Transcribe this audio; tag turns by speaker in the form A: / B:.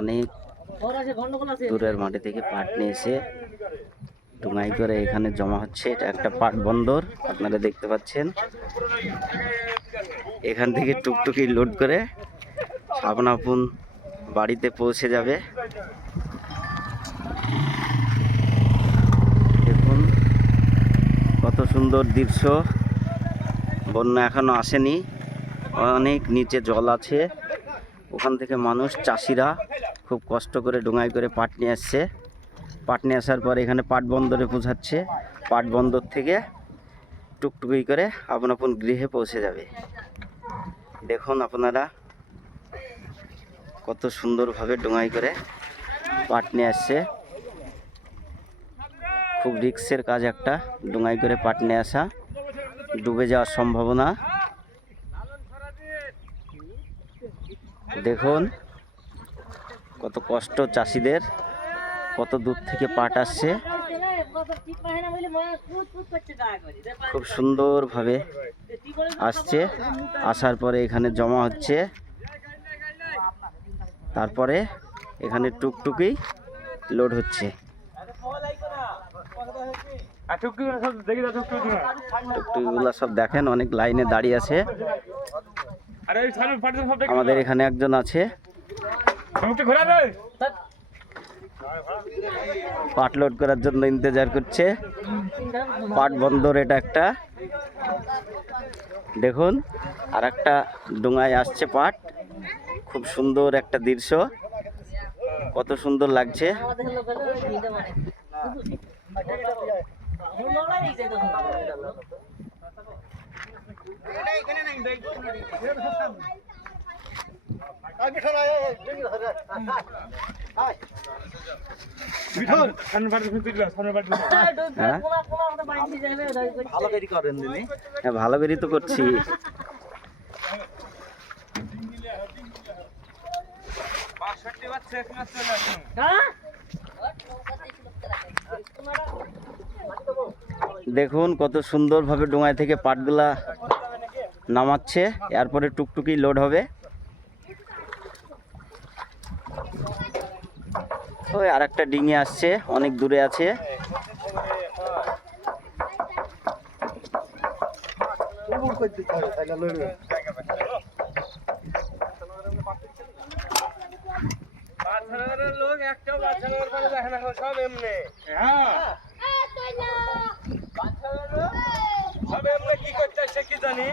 A: অনেক দূরের মাটি থেকে পাট নিয়ে এসে ডুঙাই করে এখানে জমা হচ্ছে। এটা একটা পাট বন্দর, আপনারা দেখতে পাচ্ছেন। এখান থেকে টুকটুকি লোড করে আপন আপন বাড়িতে পৌঁছে যাবে দেখুন কত সুন্দর দৃশ্য। বন্যা এখনও আসেনি। অনেক নিচে জল আছে। ওখান থেকে মানুষ, চাষিরা খুব কষ্ট করে ডোঙাই করে পাট নিয়ে আসছে। পাট নিয়ে আসার পর এখানে পাট বন্দরে পৌঁছাচ্ছে। পাট বন্দর থেকে টুকটুকি করে আপন আপন গৃহে পৌঁছে যাবে। দেখুন আপনারা কত সুন্দরভাবে ডোঙাই করে পাট নিয়ে আসছে। খুব রিক্সের কাজ একটা, ডোঙাই করে পাট নিয়ে আসা। ডুবে যাওয়ার সম্ভাবনা। দেখুন, কত কষ্ট চাষিদের, কত দূর থেকে পাট আসছে। খুব সুন্দরভাবে আসছে। আসার পরে এখানে জমা হচ্ছে। তারপরে এখানে টুকটুকি লোড হচ্ছে
B: আর টুকটুকি সব দেখি দাও টুকটুকি
A: টুকটুকিগুলো সব দেখেন অনেক লাইনে দাঁড়িয়ে আছে। আমাদের এখানে একজন আছে। পাট লোড করার জন্য ইন্তজার করছে। পাট বন্দর এটা একটা। দেখুন আর একটা ডোঙায় আসছে পাট। খুব সুন্দর একটা দৃশ্য। কত সুন্দর লাগছে। হ্যাঁ? হ্যাঁ? ভালো করেই তো করছি।
B: বাষট্টি বাচ্চা এক মাস চলে আসুন
A: দেখুন কত সুন্দরভাবে ডোঙায় থেকে পাটগুলা নামাচ্ছে। এরপরে টুকটুকি লোড হবে। ওই আর একটা ডিঙে আসছে অনেক দূরে আছে।
B: লোক একটাও বাচ্চা সব এমনি। হ্যাঁ। এমনি কি করতে আসছে কি জানি?